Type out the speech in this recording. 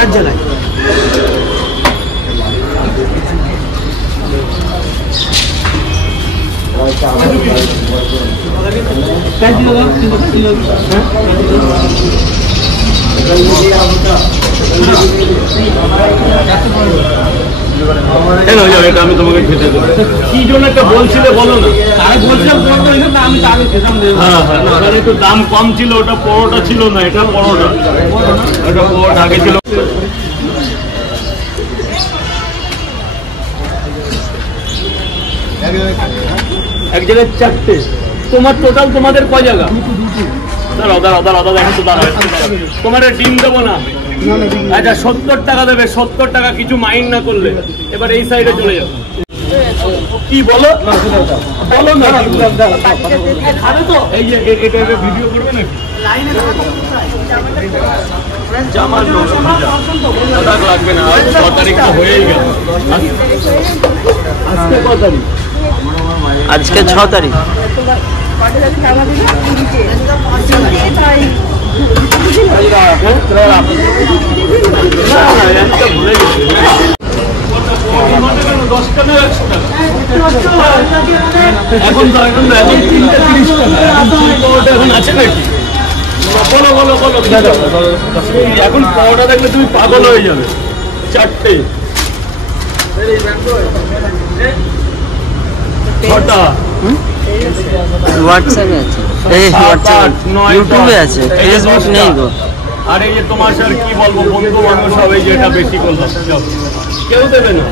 4 জায়গায়। আমি তোমাকে খেতে দেবো। কি জন্য একটা বলছিলে বলো না? আমি আগে খেতাম। হ্যাঁ হ্যাঁ, একটু দাম কম ছিল, ওটা পরোটা ছিল না, এটা পরোটা। ওটা পরোটা আগে ছিল। এক জায়গায় 4টে। তোমার টোটাল তোমাদের কয় জায়গা? তোমার ডিম দেবো না। আচ্ছা 70 টাকা দেবে, 70 টাকা কিছু মাইন্ড না করলে। এবার এই সাইডে চলে যাও। কি বলো বলো না? এই যে এটা ভিডিও করবে নাকি? জামার লাগবে না, 6 তারিখ তো হয়েই গেল। আজকে কত তারিখ? আজকে 6 তারিখ। এখন আছে নাকি? বলো বলো বলো। এখন পাওয়াটা দেখলে তুমি পাগল হয়ে যাবে। 4টে 6টা হোয়াটসঅ্যাপে আছে, এই হোয়াটসঅ্যাপ ইউটিউবে আছে, ফেসবুক নেই গো। আর এই যে তোমার স্যার কি বলবো, বন্ধু মানুষ হবে, যেটা বেশি করলাম কেউ দেবে না।